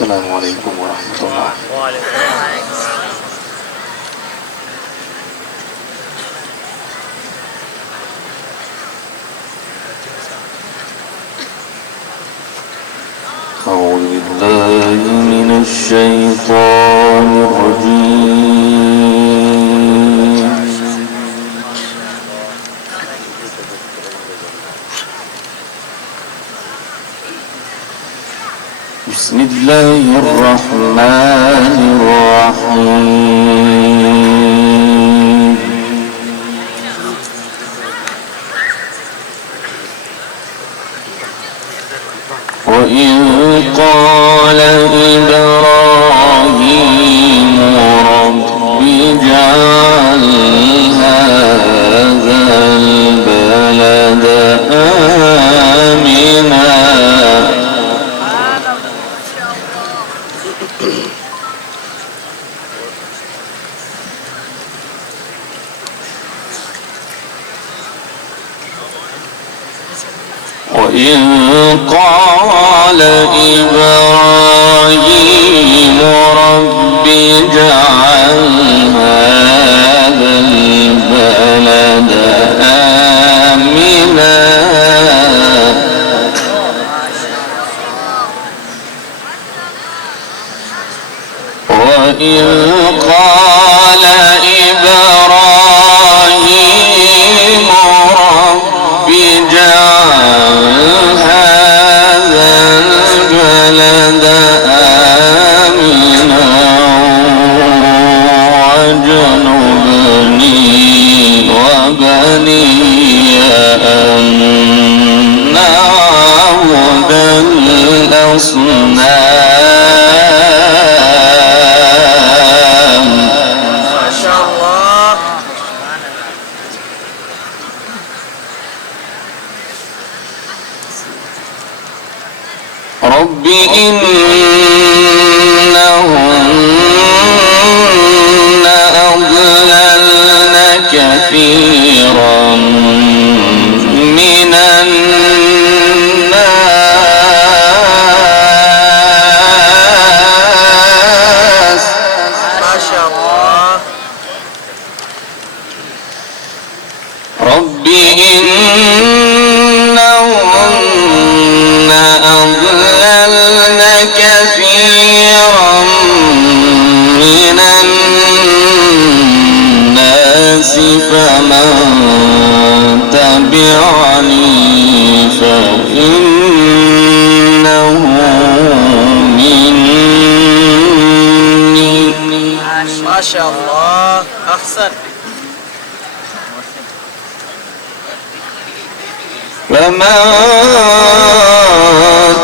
السلام عليكم ورحمة الله. أعوذ بالله من الشيطان الرجيم. بسم الله الرحمن الرحيم. وإذ قال إبراهيم رب اجعل هذا البلد آمنا وإذ قال إبراهيم رب اجعل هذا البلد آمنا وإذ قال إبراهيم رب اجعل هذا البلد آمنا واجنبني وبني أن نعبد الأصنام. ما شاء الله. رب إنهن أضللن كثيرا من الناس. ما شاء الله. رب إنهن أضللن كثيرا من الناس فمن تبعني فإنه مني. ما شاء الله. أحسن. فمن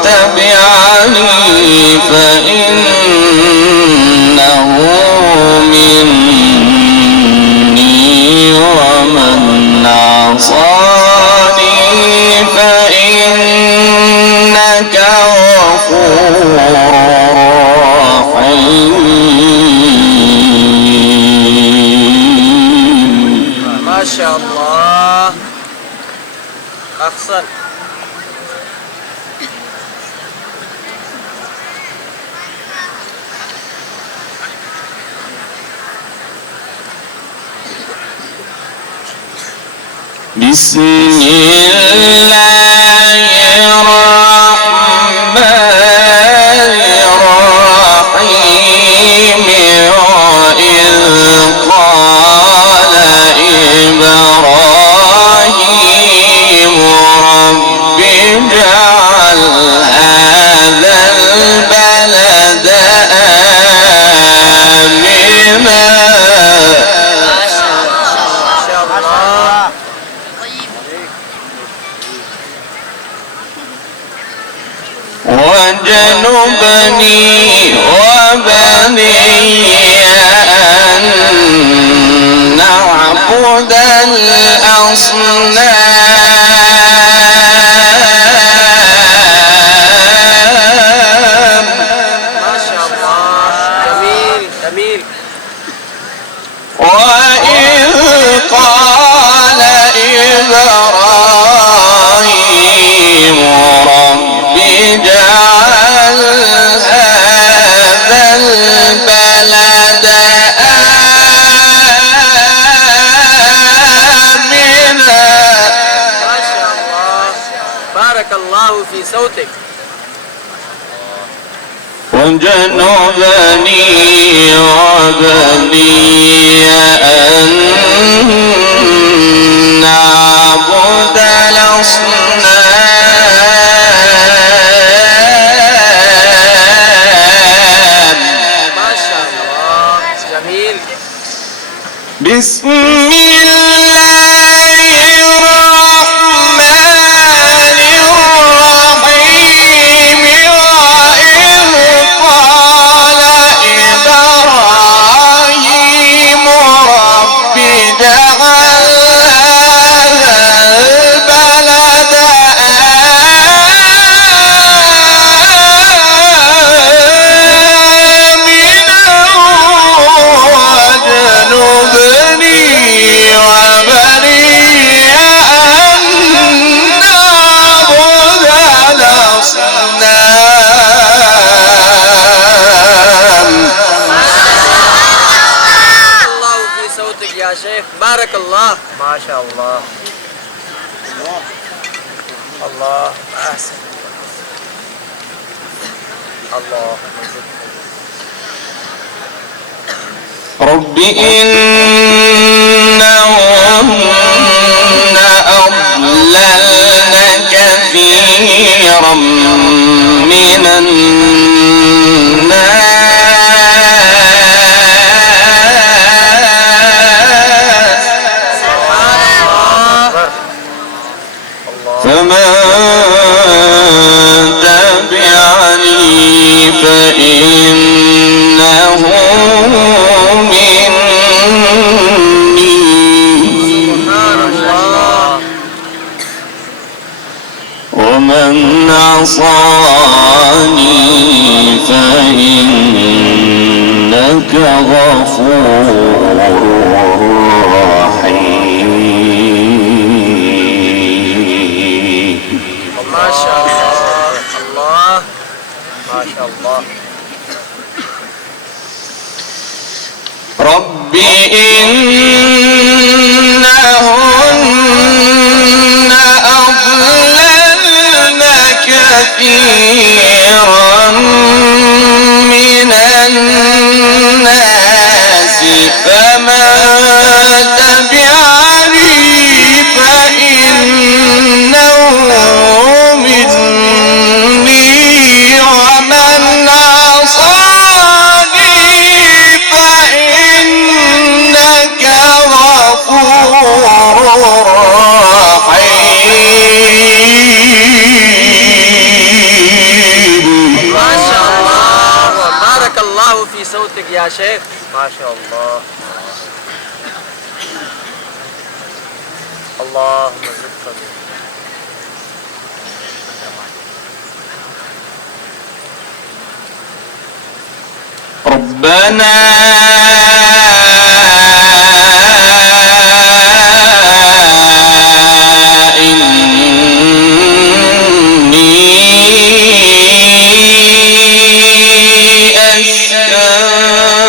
تبعني فإنه مني ومن عصاني فإنك غفور رحيم. ما شاء الله. أحسن. بسم الله الرحمن الرحيم. وإذ قال إبراهيم رب اجعل هذا البلد آمنا واجنبني وبني أن نعبد الأصنام. ما شاء الله. جميل جميل. وإذ قال إبراهيم رب اجعل هذا وجنبني وبني أن نعبد الأصنام. ما شاء الله جميل. بسم الله الرحمن الرحيم. وإذ قال إبراهيم رب اجعل هذا البلد واجنبني وبني أن نعبد الأصنام. الله في صوتك يا شيخ، بارك الله. ما شاء الله. الله أحسن. الله. رب إنهن أضللن كثيرا من الناس فمن تبعني فإنه مني ومن عصاني فإنك غفور رحيم. ما شاء الله. الله ما شاء الله. رب إنهن أضللن كثيرا من الناس فمن تبعني فإنه مني ومن عصاني فإنك غفور رحيم. ما شاء الله. بارك الله في صوتك يا شيخ. ما شاء الله. اللهم زد فضلك. ربنا إني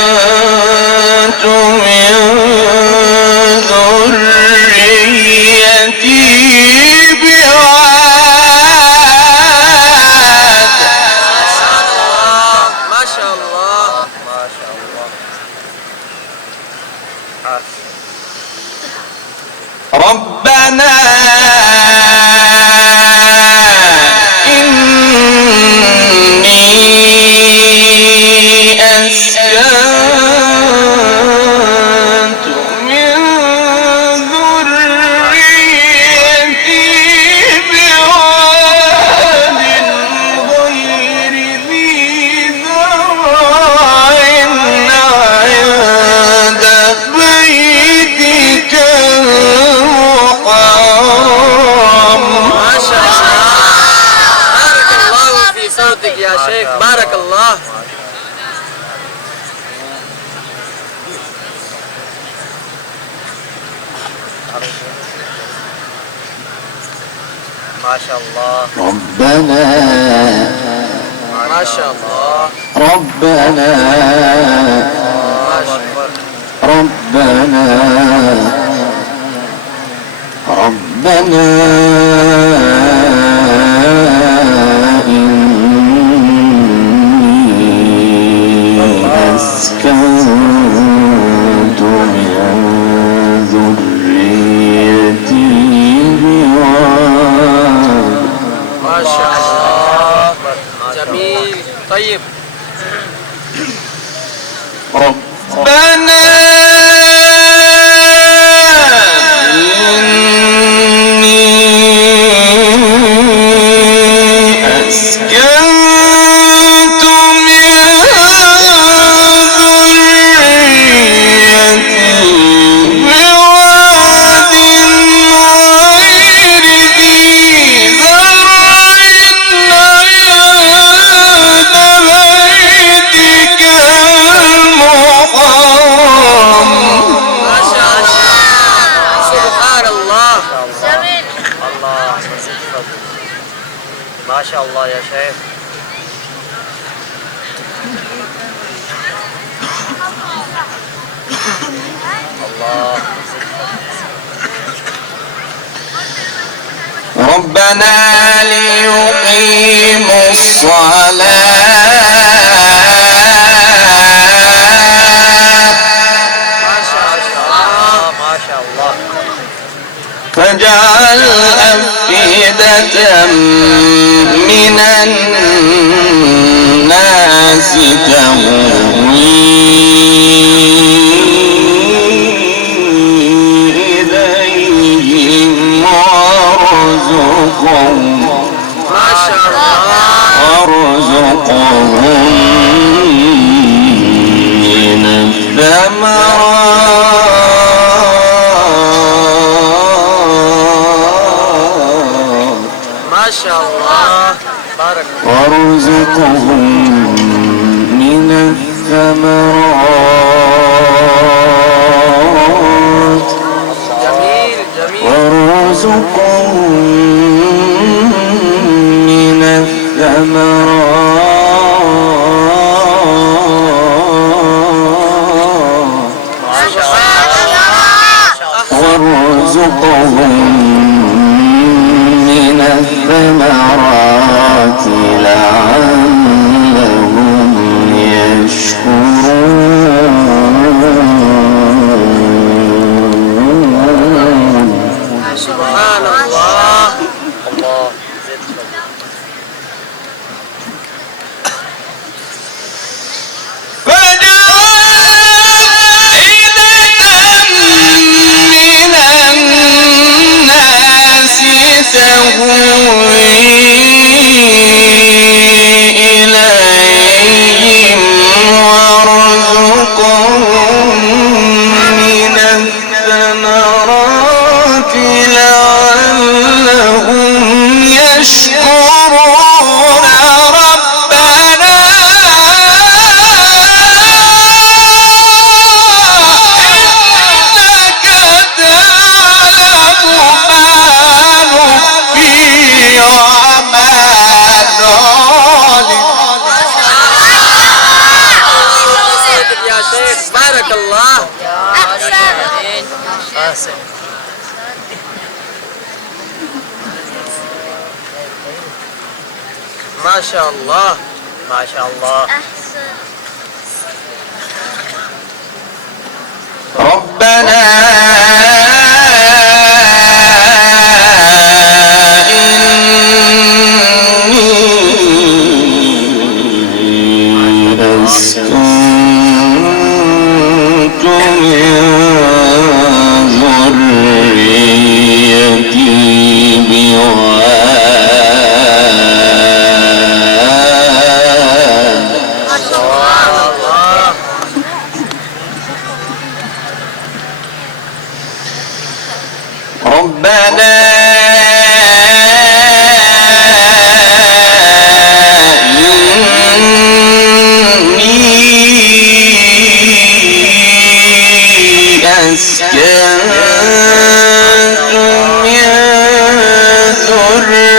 أسكنت من ذريتي بواد ما شاء الله. ما شاء الله. ربنا إني أسكنت من ذريتي بواد غير ذي زرع عند بيتك المحرم. ما شاء الله. بارك الله في صوتك يا شيخ، بارك الله. ما شاء الله. ربنا ما شاء الله. ربنا ما شاء الله. ربنا ربنا إني ربنا أسكنت من ذريتي بواد غير ذي زرع عند بيتك المحرم. ما شاء الله سبحان الله. جميل. الله ما شاء الله يا شيخ. الله ربنا ليقيموا الصلاة ما شاء الله فاجعل أفئدة من الناس تهوي إليهم ما شاء الله وارزقهم من الثمرات ما شاء الله. بارك الله. وارزقهم من الثمرات جميل جميل. وارزقهم من الثمرات وارزقهم من الثمرات لعلهم يشكرون. سبحان الله. الله زد إليهم وارزقهم من الثمرات لعلهم يشكرون. ربنا إنك تعلم ما نخفي وما نعلن. صوتك يا شيخ. بارك الله. أحسن. ما شاء الله. ما شاء الله. أحسن. ربنا إني أسكنت من ذريتي بواد سبحان الله. ربنا إني أسكنت من ذريتي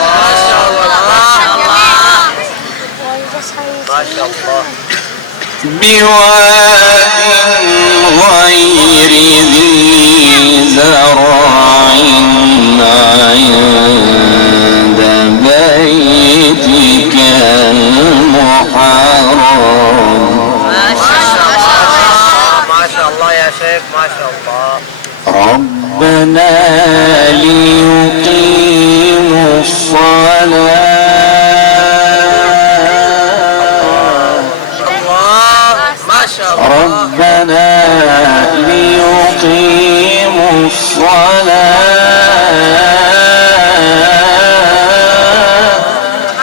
ما شاء الله. ما شاء الله. بواد غير ذي زرع عند بيتك المحرم. ما شاء الله. ما شاء الله يا شيخ. ما شاء الله. ربنا ليقيموا الصلاة ما شاء الله. ربنا ليقيموا الصلاة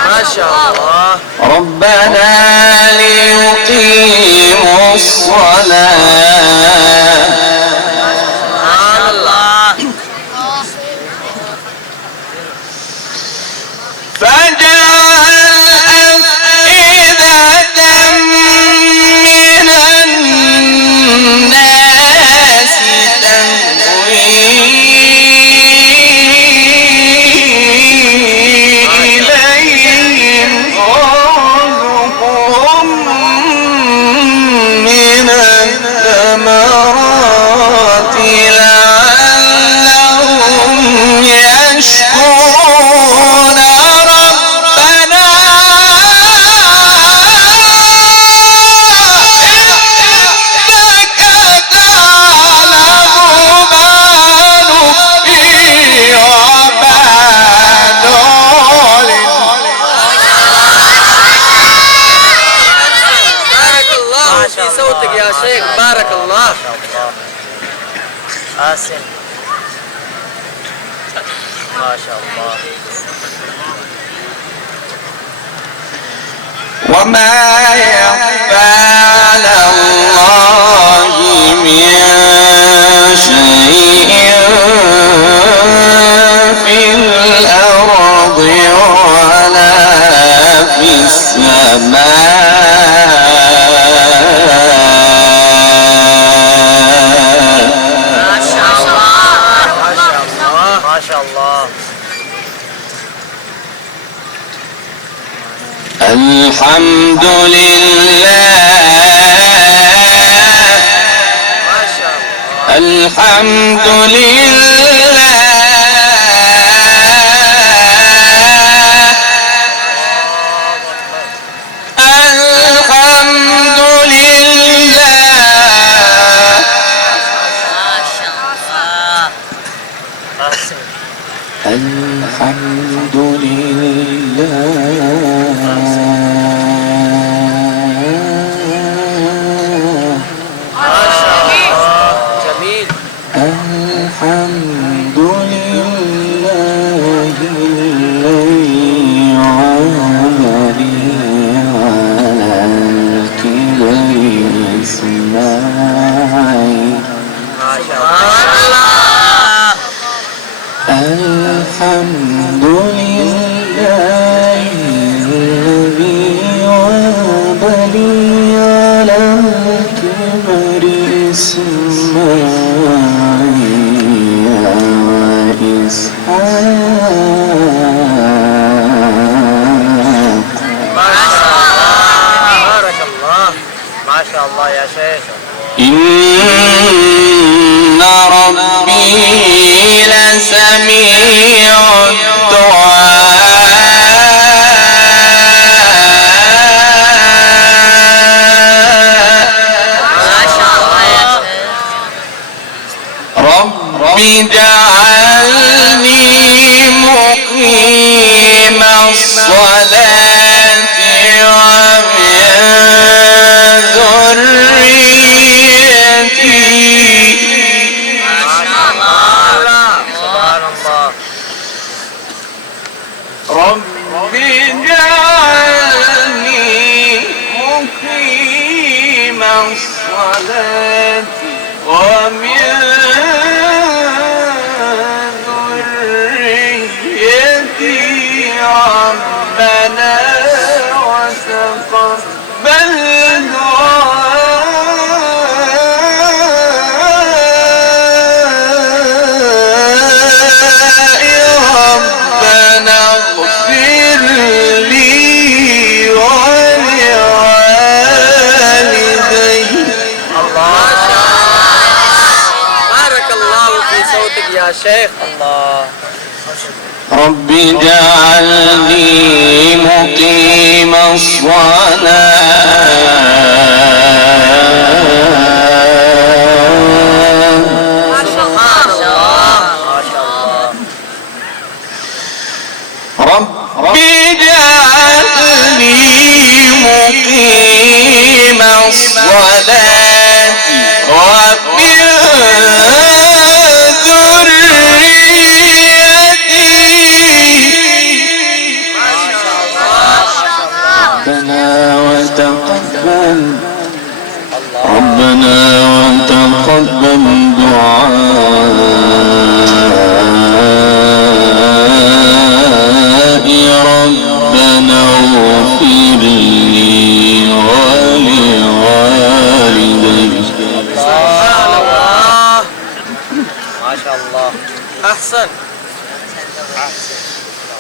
ما شاء الله. ربنا ليقيموا الصلاة سبحان الله. فاجعل أفئدة من الناس تهوي إليهم وارزقهم من الثمرات لعلهم يشكرون ربنا إنك تعلم ما نخفي وما نعلن بارك الله في صوتك يا شيخ. بارك الله. أحسن. ما شاء الله. وما يخفى على الله من شيء في الأرض ولا في السماء ما شاء الله. ما شاء الله. الحمد لله ما شاء الله. الحمد لله الحمد لله أحسن. الحمد لله ما شاء الله. جميل. الحمد لله الذي عانني على الكبر إسماعيل ما شاء الله. الحمد لله الذي وهب لي على الكبر إسماعيل وإسحاق ما شاء الله. بارك الله. ما شاء الله يا شيخ. إن ربي لسميع ما شاء الله يا رب اجعلني مقيم الصلاة ومن ذريتي سبحان الله. رب اجعلني مقيم الصلاة ومن ذريتي ربنا وتقبل دعائي ربنا اغفر لي ولوالدي الله. بارك الله في صوتك يا شيخ. الله. رب اجعلني مقيم الصلاة أحسن.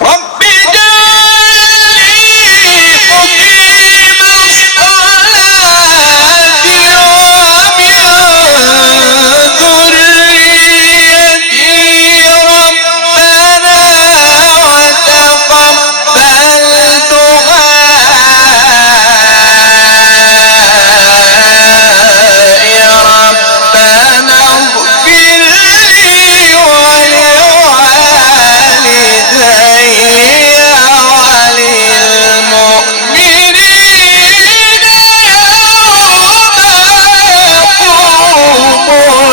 رب اجعلني مقيم الصلاة ومن ذريتي ربنا وتقبل دعائي ربنا اغفر لي ولوالدي وللمؤمنين يوم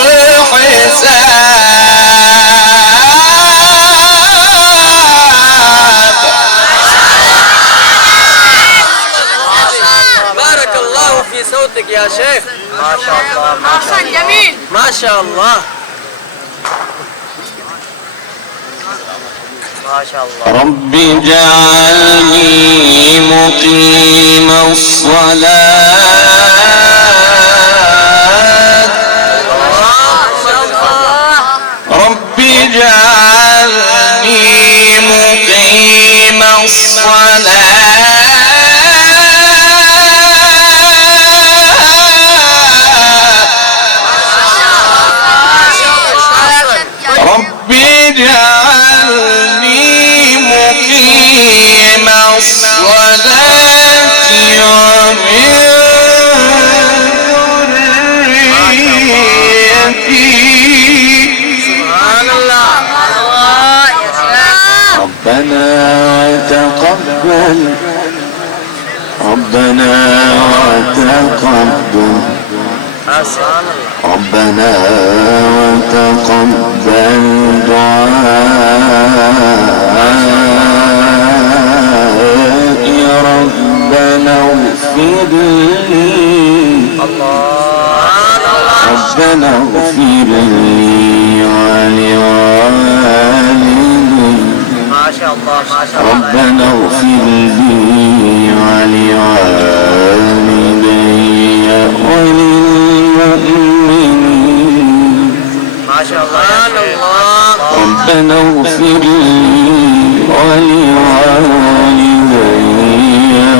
يقوم الحساب. بارك الله في صوتك يا شيخ. ما شاء الله ما شاء أحسن جميل. ما شاء الله. ما شاء الله. رب اجعلني مقيم الصلاة رب اجعلني مقيم الصلاة رب اجعلني مقيم الصلاة ومن ذريتي سبحان الله. ربنا تقبل سبحان الله. ربنا وتقبل دعائي ربنا اغفر لي ربنا اغفر لي ولوالدي ما شاء الله ما شاء الله. ربنا اغفر لي ولوالدي وللمؤمنين ما شاء الله يا شيخ. ربنا اغفر لي ولوالدي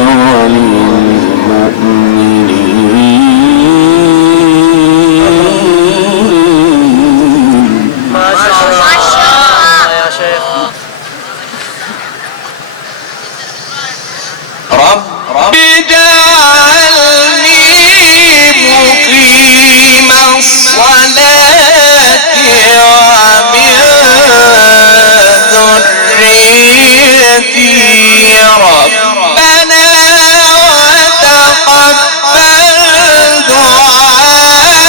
وللمؤمنين ما شاء الله يا شيخ. رب اجعلني مقيم الصلاة ومن ذريتي ربنا وتقبل دعائي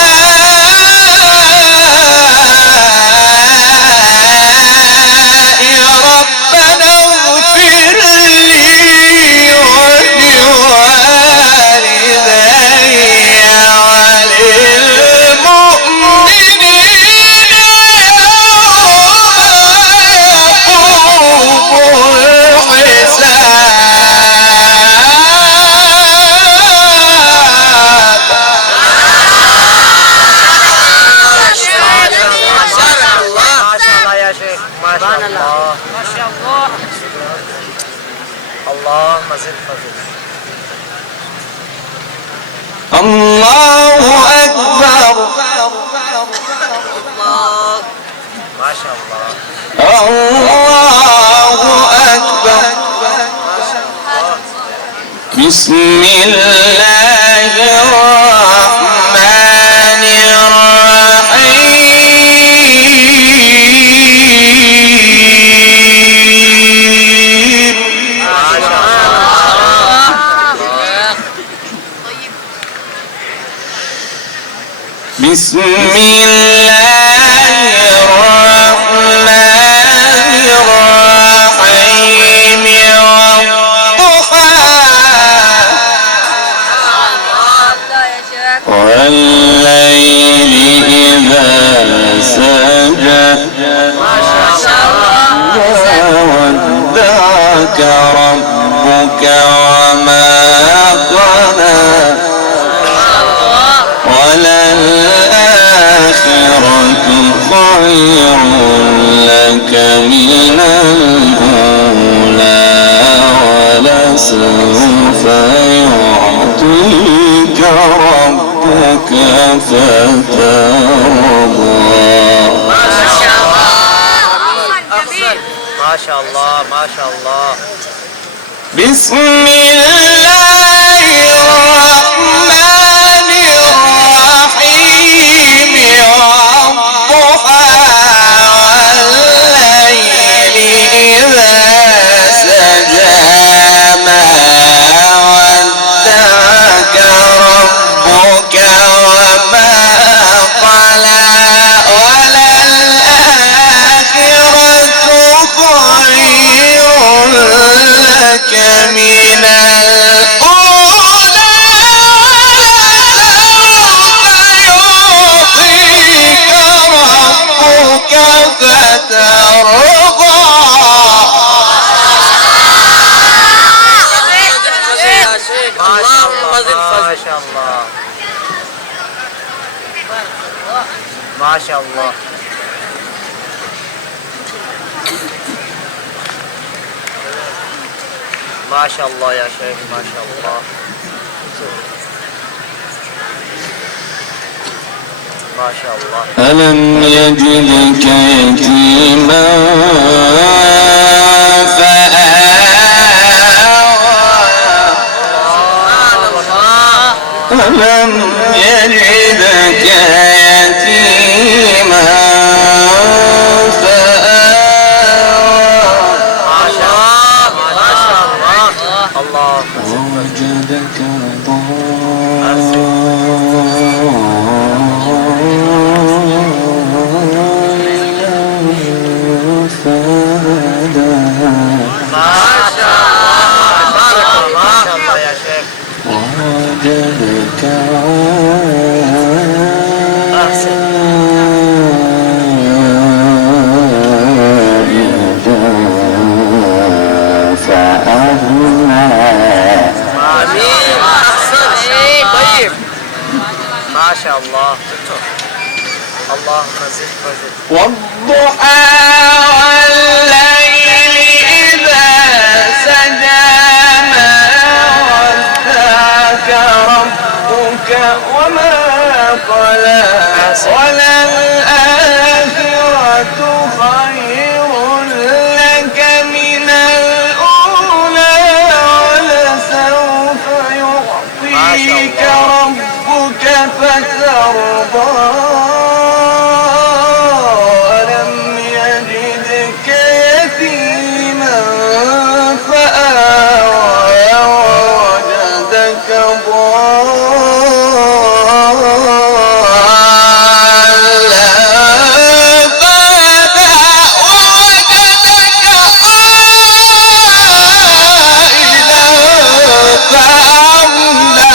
ربنا اغفر لي ولوالدي وللمؤمنين يوم يقوم الحساب. ما شاء الله يا شيخ. ما شاء الله. ما شاء الله. اللهم زد فزد. الله أكبر ما شاء الله. الله أكبر بسم الله الرحمن الرحيم ما شاء الله. بسم الله الرحمن الرحيم والضحى والليل إذا سجى ما ودعك ربك وما قلى وللآخرة خير لك من الأولى ولسوف يعطيك ربك فترضى. ما شاء الله ما شاء الله. بسم الله الرحمن الرحيم والضحى والليل إذا سجى ما ودعك ربك وما قلى وللآخرة خير لك من الأولى سوف يعطيك ربك فترضى. يا شيخ اللهم زد ما فضل. شاء الله ما شاء الله. ما شاء الله يا شيخ ما شاء الله. ما شاء الله. ألم يجدك يتيما فآوى ألم يجدك يتيما فآوى ما شاء الله ما شاء الله. الله ووجدك ضالا فهدى ما شاء الله بارك الله ما شاء الله يا شيخ. ووجدك امين احسن. طيب ما شاء الله. اللهم زد فزد. والضحى والليل إذا سجى ما ودعك ربك وما قلى وللآخرة خير لك من الأولى ولسوف يعطيك ربك فترضى. ألم يجدك يتيما فآوى ووجدك ضالا فهدى ووجدك عائلا فأغنى.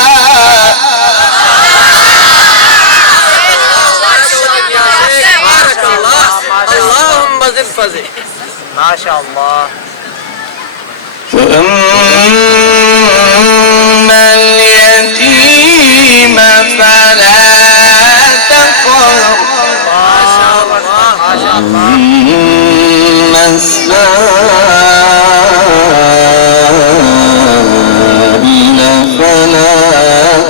بارك الله. اللهم زد فزد. ما شاء الله. فأما اليتيم فلا تقهر ما شاء الله ما شاء الله. أما السائل فلا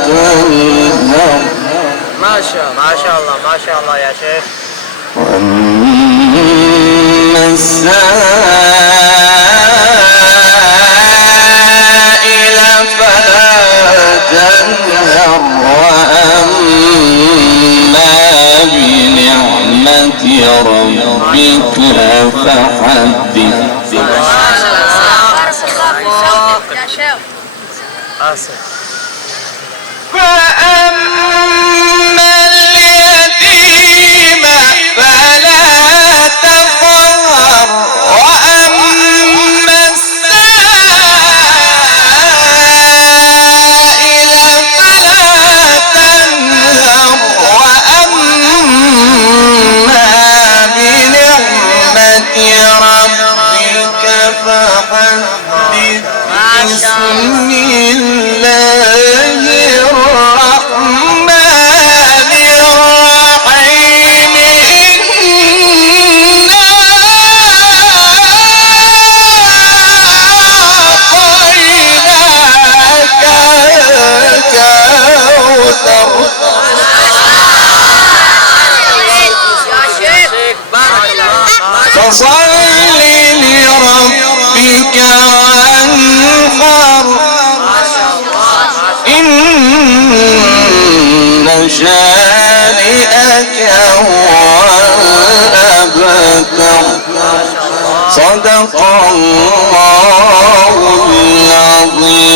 تنهر ما شاء الله ما شاء الله ما شاء الله يا شيخ. وأما السائل فلا تنهر وأما بنعمة ربك فحدث. يا شيخ أحسن. فأما اليتيم فلا تقهر وأما السائل فلا تنهر وأما بنعمة ربك فحدث. بسم الله الرحمن الرحيم. إن فصل لربك وانحر إن شانئك هو الأبتر صدق الله العظيم.